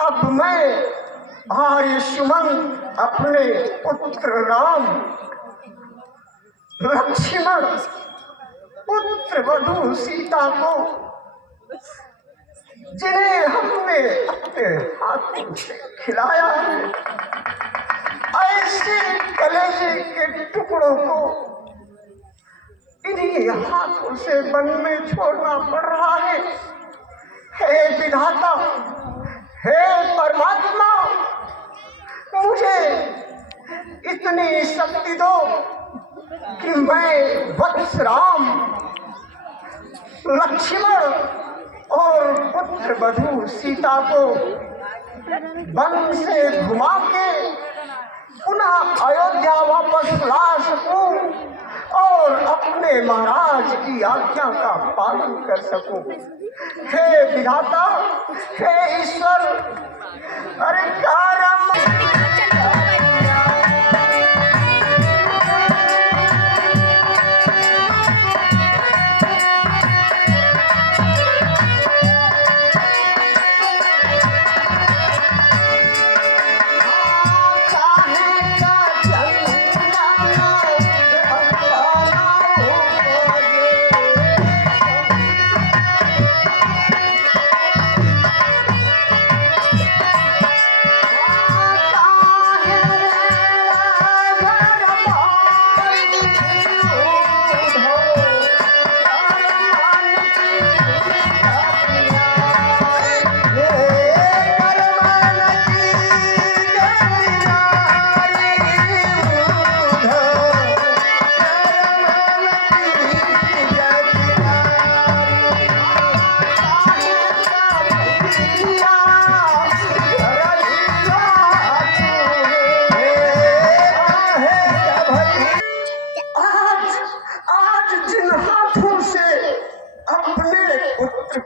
अब मैं आयुष्मान अपने पुत्र राम लक्ष्मण पुत्र वधू सीता को, जिन्हें हमने अपने हाथों से खिलाया है, ऐसे कलेजे के टुकड़ों को इन्हीं हाथों से वन में छोड़ना पड़ रहा है। हे विधाता, हे परमात्मा, मुझे इतनी शक्ति दो कि मैं वत्स राम लक्ष्मण और पुत्र वधू सीता को वन से घुमा के पुनः अयोध्या वापस ला सकूं और अपने महाराज की आज्ञा का पालन कर सकूं। हे विधाता, हे ईश्वर, अरे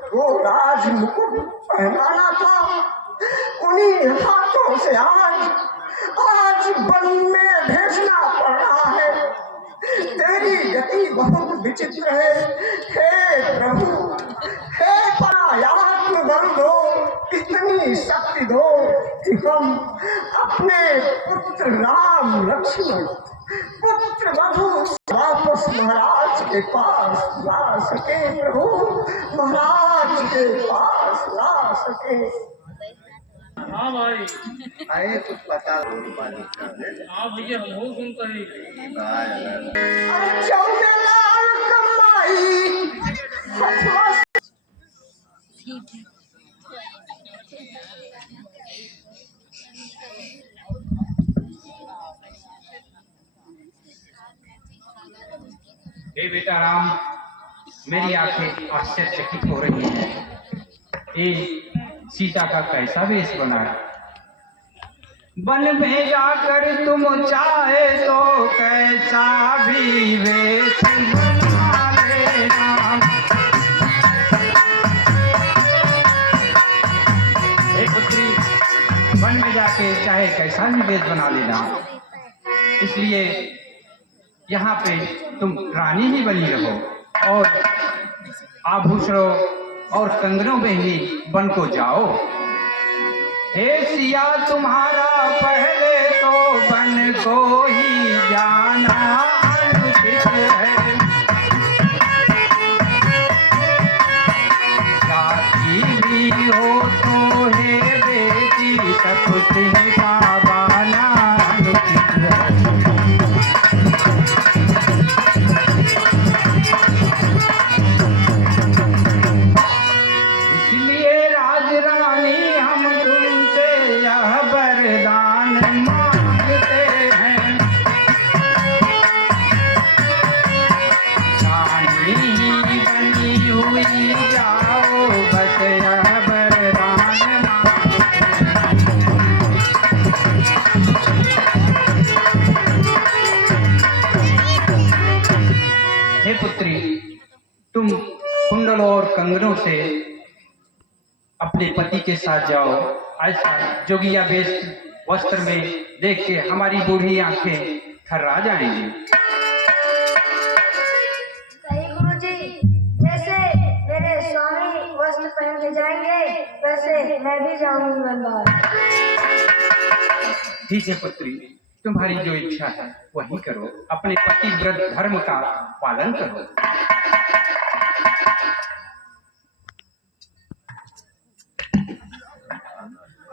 को राज मुकुट पहनाना था, उन्हीं हाथों से आज वन में भेजना पड़ रहा है। तेरी गति बहुत विचित्र है। हे प्रभु, हे परायात्म बल दो, इतनी शक्ति दो कि हम अपने पुत्र राम लक्ष्मण पुत्र वधू वापस महाराज के पास ला सके। प्रभु, महाराज के पास ला सके। हाँ भाई, आए कुछ पता हो हाँ भैया हम हो सुनते हैं। चौबेलाल कमाई हे बेटा राम, मेरी आंखें आश्चर्यचकित हो रही हैं। ये सीता का कैसा वेश बना है? वन में जाकर तुम चाहे तो कैसा भी वेश बना लेना। हे पुत्री, वन में जाके चाहे कैसा भी वेश बना लेना, इसलिए यहाँ पे तुम रानी ही बनी रहो और आभूषणों और कंगनों में ही वन को जाओ। हे सिया, तुम्हारा पहले तो वन को ही जाना अनुचित है। जाती भी हो तो हे बेटी, सकुच का बाना अनुचित है। हे पुत्री, तुम कुंडलों और कंगनों से अपने पति के साथ जाओ। ऐसा जोगिया वेश वस्त्र में देख के हमारी बूढ़ी आंखें थर्रा जाएंगी। सही गुरुजी, जैसे मेरे स्वामी वस्त्र पहन के जाएंगे वैसे मैं भी जाऊंगी वनवास। ठीक है पुत्री, तुम्हारी जो इच्छा है वही करो, अपने पतिव्रत धर्म का पालन करो।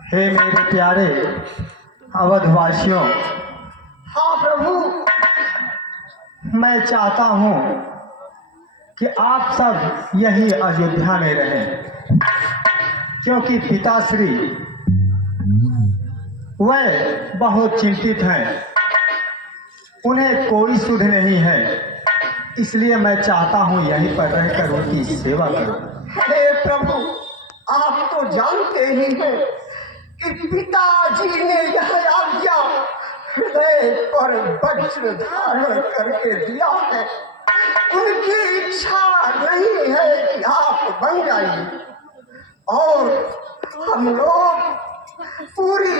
हे मेरे प्यारे अवधवासियों, हाँ प्रभु, मैं चाहता हूँ कि आप सब यही अयोध्या में रहें, क्योंकि पिताश्री वह बहुत चिंतित हैं, उन्हें कोई सुध नहीं है, इसलिए मैं चाहता हूँ यहीं पर रहकर उनकी सेवा करूँ। हे प्रभु, आप तो जानते ही हैं कि पिताजी ने यह आज्ञा हृदय पर वज्र धारण करके दिया है। उनकी इच्छा नहीं है कि आप बन जाइए, और हम लोग पूरी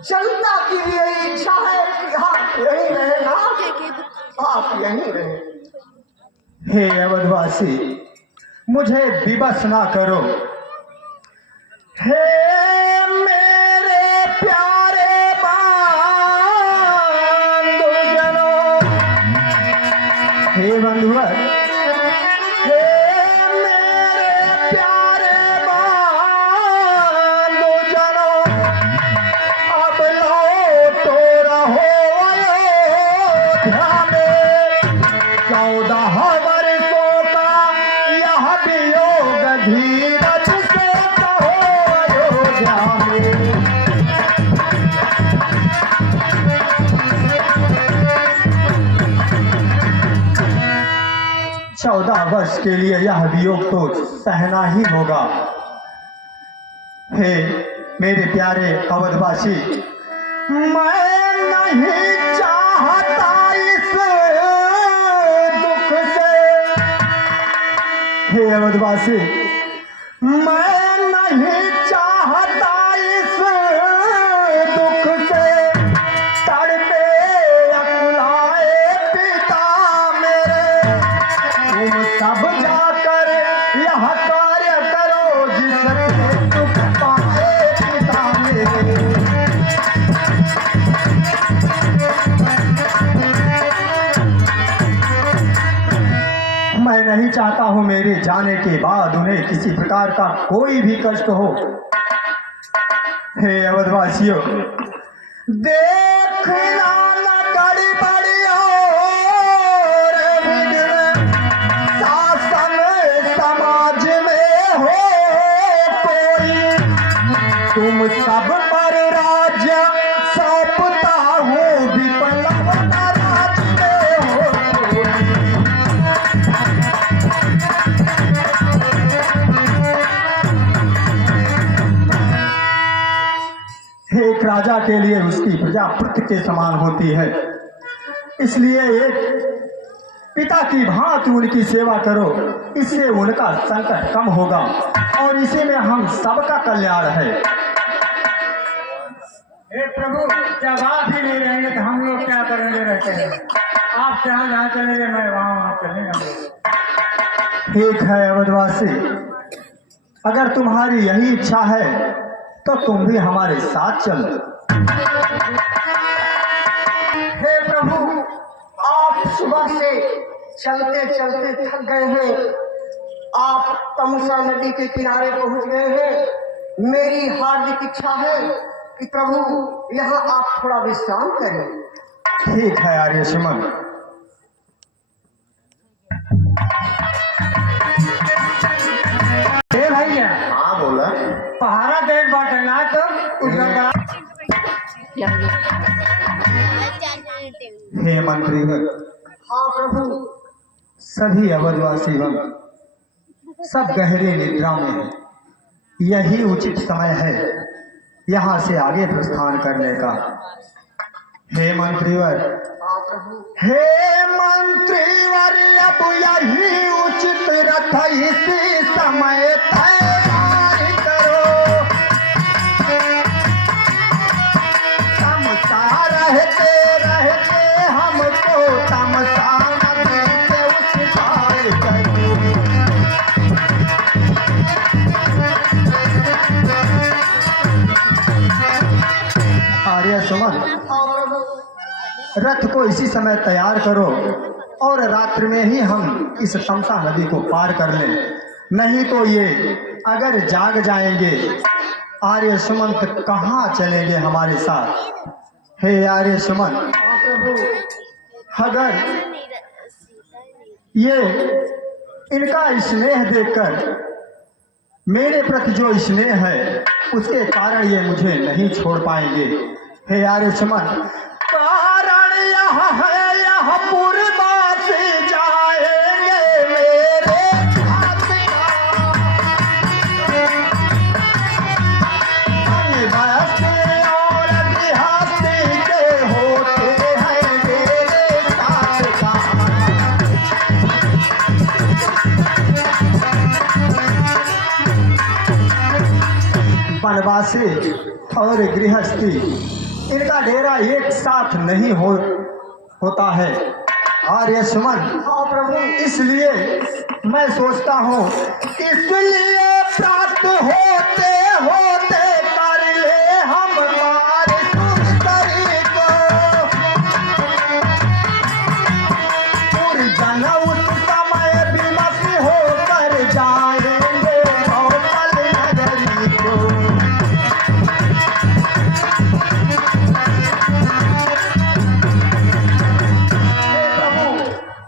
जनता की ये इच्छा है कि आप यहीं रहना, आप यहीं रहें। हे अवधवासी, मुझे विवश ना करो। हे मेरे प्यारे बंधुजनों, हे बंधुवर, हे मेरे प्यारे बंधुजनों, अब लौटो रहो अयोध्या में। 14 वर्षों का यह वियोग धीरज से सहो अयोध्या में। 14 वर्ष के लिए यह वियोग तो सहना ही होगा। हे मेरे प्यारे अवधवासी, मैं नहीं चाहता इस दुख से। हे अवधवासी, मैं नहीं चाहता इस दुख से। तड़पे अकुलाए पिता मेरे, तुम सब जाकर यह कार्य करो जिससे दुख पाए पिता मेरे। मैं नहीं चाहता हूं मेरे जाने के बाद उन्हें किसी प्रकार का कोई भी कष्ट हो। हे अवधवासियों, देखना न गड़बड़ी और विघ्न शासन समाज में हो कोई। तुम सब पर राज्य सौंपता हूँ, विप्लव न राज में हो कोई। एक राजा के लिए उसकी प्रजा पुत्र के समान होती है, इसलिए एक पिता की भांति उनकी सेवा करो, इससे उनका संकट कम होगा और इसी में हम सबका कल्याण है। हे प्रभु, जब आप ही नहीं रहेंगे तो हम लोग क्या करेंगे रहते हैं? आप जहाँ चलेंगे मैं वहाँ चलेंगे हम लोग। ठीक है अवधवासी, अगर तुम्हारी यही इच्छा है तो तुम भी हमारे साथ चलो। हे प्रभु, आप सुबह से चलते चलते थक गए हैं, आप तमसा नदी के किनारे पहुंच गए हैं। मेरी हार्दिक इच्छा है कि प्रभु यहाँ आप थोड़ा विश्राम करें। ठीक है आर्य सुमन। हे भैया, हाँ बोला। पहाड़ा देख बाटे ना तो उधर हे मंत्रीगण, हाँ प्रभु। सभी अवधवासीगण सब गहरी निद्रा में हैं। यही उचित समय है यहाँ से आगे प्रस्थान करने का। हे मंत्रीवर, हाँ प्रभु। हे मंत्रीवर, अब यही उचित रथ इसी समय तैयार करो। तमसा रहते रहते हमको तमसा नदी से उस पार करो। सुमन, हाँ प्रभु। रथ को इसी समय तैयार करो और रात्रि में ही हम इस तमसा नदी को पार कर लें। नहीं तो ये अगर जाग जाएंगे आर्य सुमंत कहाँ चलेंगे हमारे साथ। हे आर्य सुमन, हाँ प्रभु। अगर ये इनका स्नेह देखकर मेरे प्रति जो स्नेह है उसके कारण ये मुझे नहीं छोड़ पाएंगे। हे आर्य सुमन, कारण यह है यह पूर्वा से जाएंगे मेरे हाथ का। और गृहस्थी के होते हैं मेरे साथ का। वनवासी और गृहस्थी इनका डेरा एक साथ नहीं होता है आर्य सुमन। हाँ प्रभु। इसलिए मैं सोचता हूँ, इसलिए प्राप्त होते होते कर ले हम मार सुंदरी को। उर्जन उस समय विमस होकर जाएंगे कौशल नगरी को।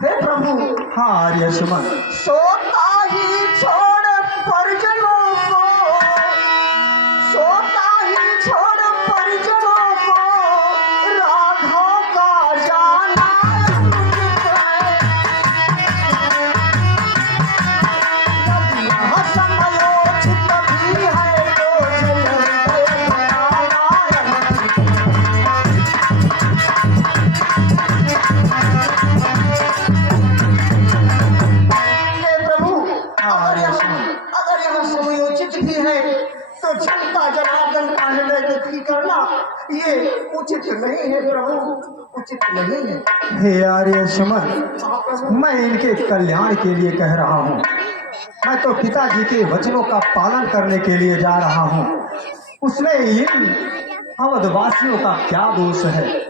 हे प्रभु। हाँ आर्य सुमन, सोता ही छोड़ परिजनों को, सोता ही छोड़ परिजनों को, राघव का जाना उचित है। जब यह समयोचित भी है तो जय नारायण। हे प्रभु, अगर यह समयोचित भी है तो जनता जनार्दन का हृदय दुखी करना ये उचित नहीं है प्रभु, उचित नहीं है। हे आर्य सुमन, हाँ प्रभु। मैं इनके कल्याण के लिए कह रहा हूँ। मैं तो पिताजी के वचनों का पालन करने के लिए जा रहा हूँ। उसमें इन अवधवासियों का क्या दोष है।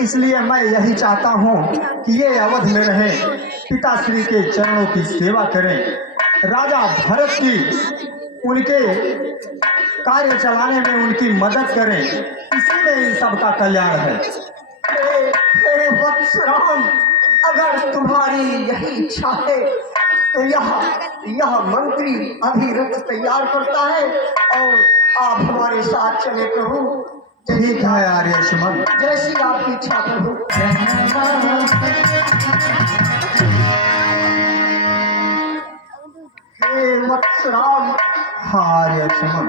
इसलिए मैं यही चाहता हूँ कि ये अवध में रहें, पिताश्री के चरणों की सेवा करें, राजा भरत की उनके कार्य चलाने में उनकी मदद करें। इसी में इन सब का कल्याण है। हे वत्स राम, अगर तुम्हारी यही इच्छा है तो यह मंत्री अभी रथ तैयार करता है और आप हमारे साथ चले प्रभु। ठीक है आर्य सुमन, जैसी आपकी इच्छा प्रभु। हे वत्स राम, हाँ आर्य सुमन,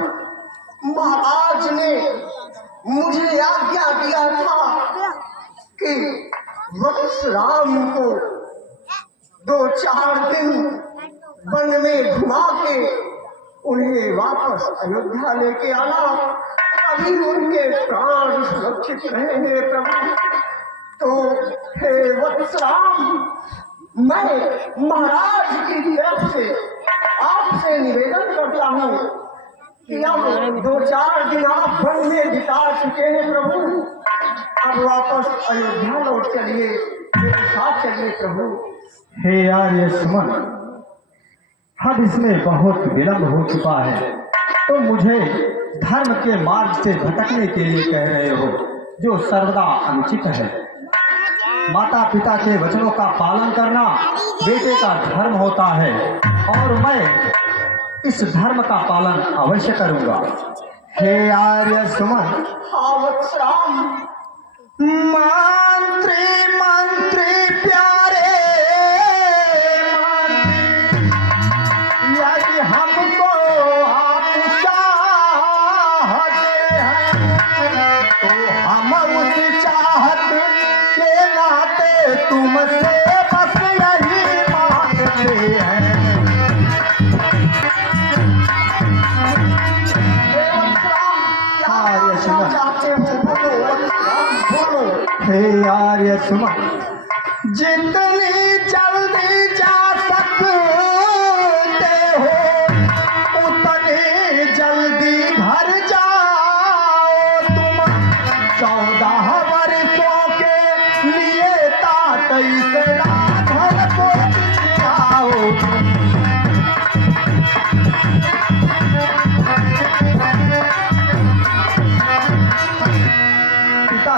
महाराज ने मुझे आज्ञा दिया था कि वत्स राम को 2-4 दिन वन में घुमा के उन्हें वापस अयोध्या लेके आना, अभी उनके प्राण सुरक्षित रहेंगे प्रभु। तो हे वत्स राम, मैं महाराज की तरफ से आपसे निवेदन करता हूँ कि अब 2-4 दिन आप वन में बिता चुके हैं प्रभु, अब वापस अयोध्या लौट चलिए, मेरे साथ चलिए प्रभु। हे आर्य सुमन, अब इसमें बहुत विलंब हो चुका है। तो मुझे धर्म के मार्ग से भटकने के लिए कह रहे हो, जो सर्वदा अनुचित है। माता पिता के वचनों का पालन करना बेटे का धर्म होता है और मैं इस धर्म का पालन अवश्य करूंगा। हे आर्य सुमन, हाँ वत्स राम। मंत्री मंत्री प्यारे मंत्री, यदि हमको आप चाहते हैं तो हम उस चाहत के नाते तुमसे बस यही मांगते हैं। हे वत्स राम, क्या चाहते हो बोलो वत्स राम, बोलो। हे आर्य सुमन, जितनी जल्दी जा सकते हो उतनी जल्दी घर जाओ तुम। 14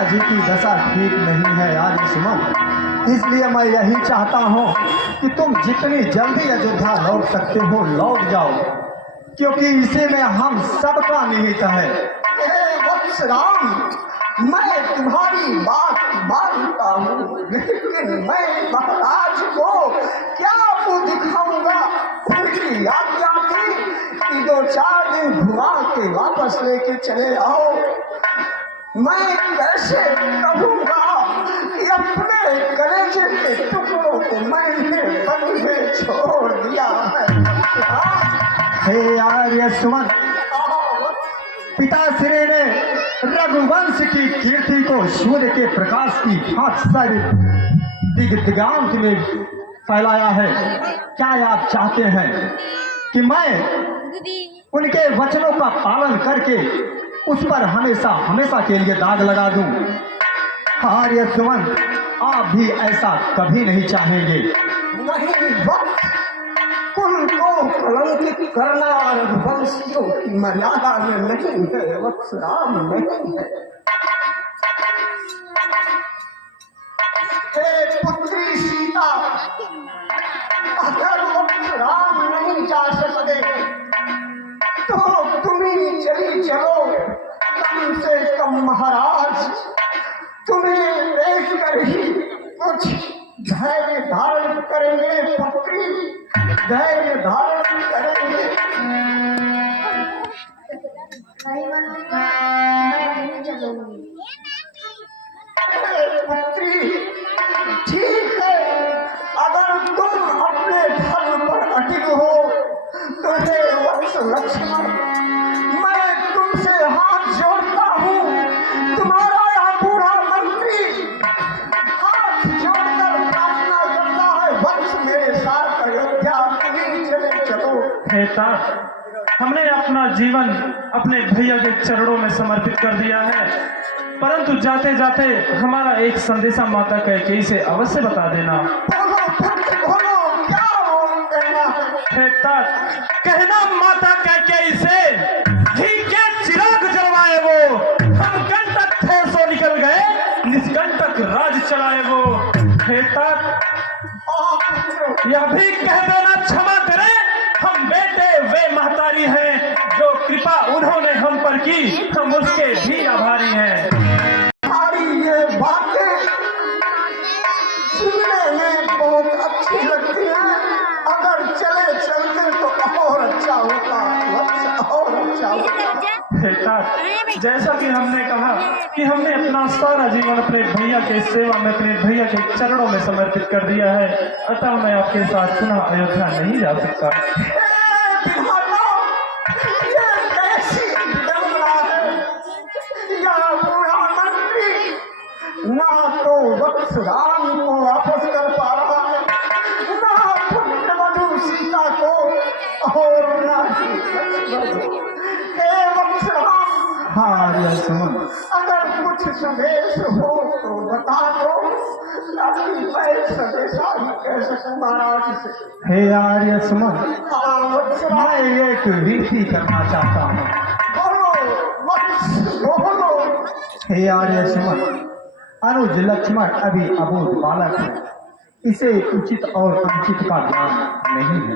पिताजी की दशा ठीक नहीं है आर्य सुमन। इसलिए मैं यही चाहता हूँ कि तुम जितनी जल्दी अयोध्या लौट सकते हो लौट जाओ, क्योंकि इसी में हम सबका निहित है। हे वत्स राम, मैं तुम्हारी बात मानता हूँ, लेकिन मैं महाराज को क्या मुँह दिखाऊंगा? उनकी आज्ञा थी कि 2-4 दिन घुमा के वापस लेके चले आओ। मैं कैसे कहूँगा कि अपने कलेजे के टुकड़ों को मैंने वन में छोड़ दिया है? हे आर्य सुमन, पिताश्री ने रघुवंश की कीर्ति को सूर्य के प्रकाश की भांति सारी दिग्दिगांत में फैलाया है। क्या आप चाहते हैं कि मैं उनके वचनों का पालन करके उस पर हमेशा हमेशा के लिए दाग लगा दूं? आर्य सुमन, आप भी ऐसा कभी नहीं चाहेंगे। नहीं वक्त, कुल को कलंकित करना रघुवंशियों की मर्यादा में नहीं है वत्स राम, नहीं है। हे पुत्री सीता, अगर वत्स राम नहीं जा सकते तो तुम ही चली चलो। कम से कम महाराज तुम्हें देख कर ही कुछ धैर्य धारण करेंगे पुत्री, धैर्य धारण करेंगे। नहीं मंत्री, मैं नहीं चलूंगी। पुत्री, ठीक है, अगर तुम अपने धर्म पर अटल हो तो हे वत्स लक्ष्मण, मैं तुमसे हाथ जोड़ता हूँ। तुम्हारा यह बूढ़ा मंत्री हाथ जोड़कर प्रार्थना करता है, वत्स मेरे साथ अयोध्या तुम्हें चले चलो। हे तात, हमने अपना जीवन अपने भैया के चरणों में समर्पित कर दिया है, परंतु जाते जाते हमारा एक संदेशा माता कैकेयी से अवश्य बता देना। बोलो पुत्र, बोलो, क्या कहना है? हे तात, कहना माता कैकेयी से घी के चिराग जलवाए वो, हम कंटक थे सो निकल गए, निष्कंटक राज चलाए वो। हे तात, यह भी कह देना क्षमा करे, हम बेटे वे महतारी हैं, जो कृपा उन्होंने हम पर की, हम उसके भी आभारी हैं। हमारी ये बातें सुनने में बहुत अच्छी लगती हैं, अगर चले चलते तो और अच्छा होता, और अच्छा होता। हे तात, जैसा कि हमने कहा कि हमने अपना सारा जीवन अपने भैया के सेवा में, अपने भैया के चरणों में समर्पित कर दिया है, अतः मैं आपके साथ पुनः अयोध्या नहीं जा सकता। ये कैसी विडंबना है? यह बूढ़ा मंत्री ना तो वत्स राम को वापस कर पा रहा है, ना पुत्र वधु सीता को, और ना ही लक्ष्मण। हे वत्स राम, हाँ आर्य सुमन, अगर कुछ संदेश हो तो बता दो, ताकि मैं संदेशा ही कह सकूं महाराज से। हे आर्य सुमन, हाँ वत्स राम, मैं एक विनती करना चाहता हूँ। बोलो वत्स, बोलो। हे आर्य सुमन, अनुज लक्ष्मण अभी अबोध बालक है, इसे उचित और अनुचित का ज्ञान नहीं है।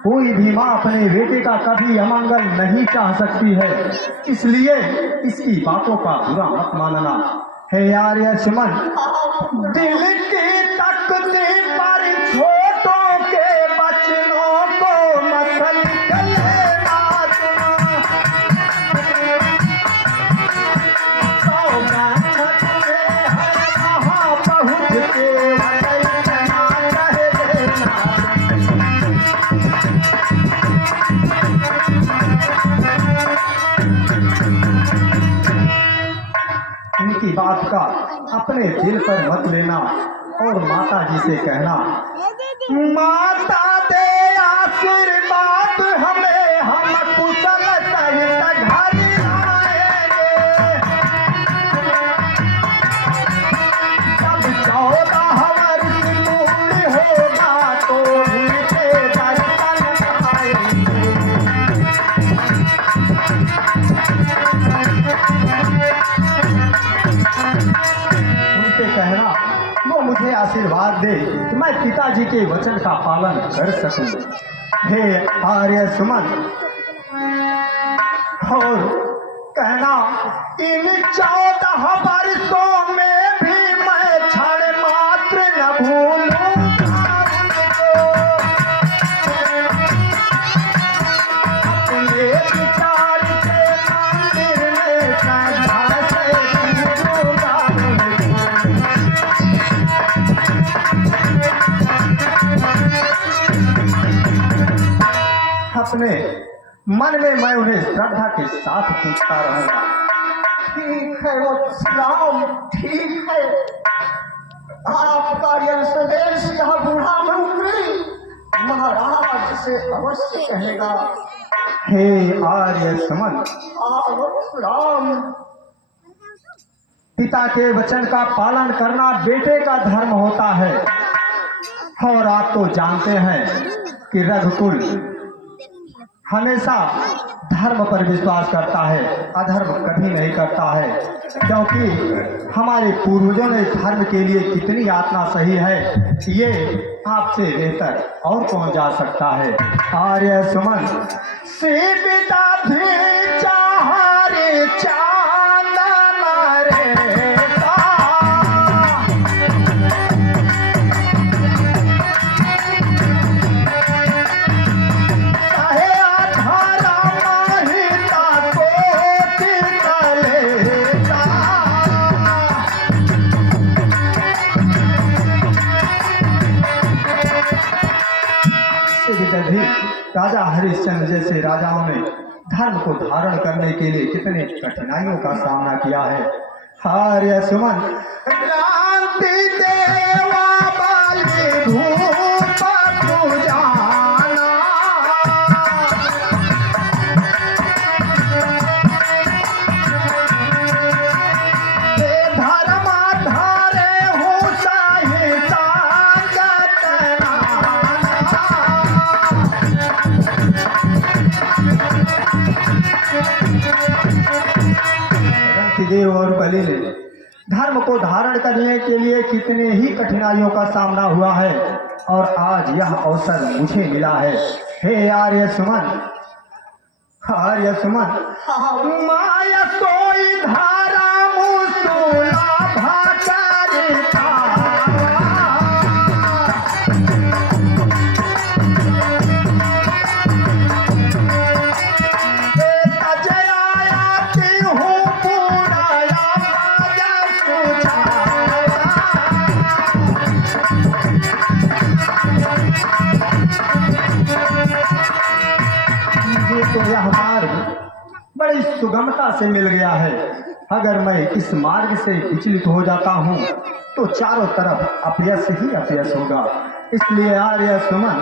कोई भी माँ अपने बेटे का कभी अमंगल नहीं चाह सकती है, इसलिए इसकी बातों का बुरा मत मानना। हे आर्य सुमन, दिल की तकती पर छोटों के बचनों को मसल लेना सुना। सौगात तुम्हें है वहाँ पहुँच के वतन कह देना। इनकी बात का अपने दिल पर मत लेना और माता जी से कहना, माता दे आशीर्वाद हमें, हम कुशल सहित घर आएंगे। जब 14 वर्ष पूर्ण होगा तो उनके दर्शन आएंगे। पिताजी के वचन का पालन कर सकूं। हे आर्य सुमन, और कहना इन 14 वर्षों में भी मैं क्षण मात्र न भूलूंगा उनको। अपने विचार के मंदिर में श्रद्धा से पूजूंगा उनको। अपने मन में मैं उन्हें श्रद्धा के साथ पूछता रहूंगा। ठीक है वत्सराम, ठीक है। आपका यह संदेश यह बूढ़ा मंत्री महाराज से अवश्य कहेगा। हे आर्य सुमन, वत्सराम, पिता के वचन का पालन करना बेटे का धर्म होता है। और आप तो जानते हैं कि रघुकुल हमेशा धर्म पर विश्वास करता है, अधर्म कभी नहीं करता है। क्योंकि हमारे पूर्वजों ने धर्म के लिए कितनी यातना सही है, ये आपसे बेहतर और कौन जा सकता है। आर्य सुमन, सीता भी चाहरे चांदन रे राजा हरिश्चंद्र जैसे राजाओं ने धर्म को धारण करने के लिए कितने कठिनाइयों का सामना किया है। आर्य सुमन, क्रांति देवा बलि भूप पूजाना, धर्म धारे हूँ सही संगत देव और बलि ने धर्म को धारण करने के लिए कितने ही कठिनाइयों का सामना हुआ है, और आज यह अवसर मुझे मिला है। हे आर्य सुमन, आर्य सुमन, माया सोई धारा मुसुला भाचरिता, तो यह मार्ग बड़ी सुगमता से मिल गया है। अगर मैं इस मार्ग से विचलित हो जाता हूँ तो चारों तरफ अपयश ही अपयश होगा। इसलिए आर्य सुमन,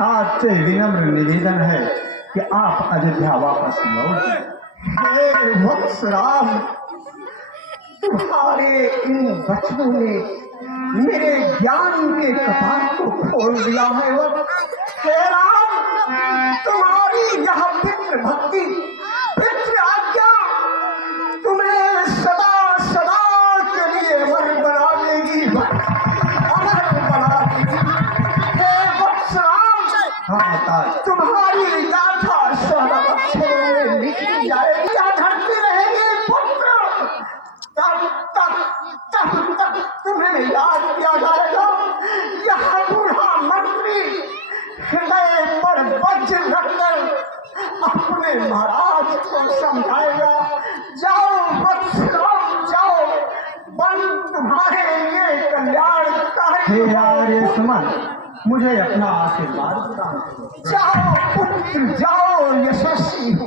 आपसे विनम्र निवेदन है कि आप अयोध्या वापस लौट जाएं। हे वत्सराम, तुम्हारे इन वचनों ने मेरे ज्ञान के कपाट को खोल दिया है। हे राम, तुम्हारी यह पितृ भक्ति, पितृ आज्ञा तुम्हें सदा सदा के लिए अमर बना देगी, अमर बना देगी। हे वत्सराम, तुम्हारी गाथा शरद अक्षरों में लिखी जाएगी, धरती रहेगी पुत्र, तब तक तुम्हें याद किया जाएगा। यह बूढ़ा मंत्री हृदय पर वज्र रखकर अपने महाराज को समझाएगा। जाओ वत्सराम, जाओ, बल तुम्हारे लिए कल्याण का। हे आर्य सुमन, मुझे अपना आशीर्वाद प्रदान करो। जाओ पुत्र, जाओ, यशस्वी हो।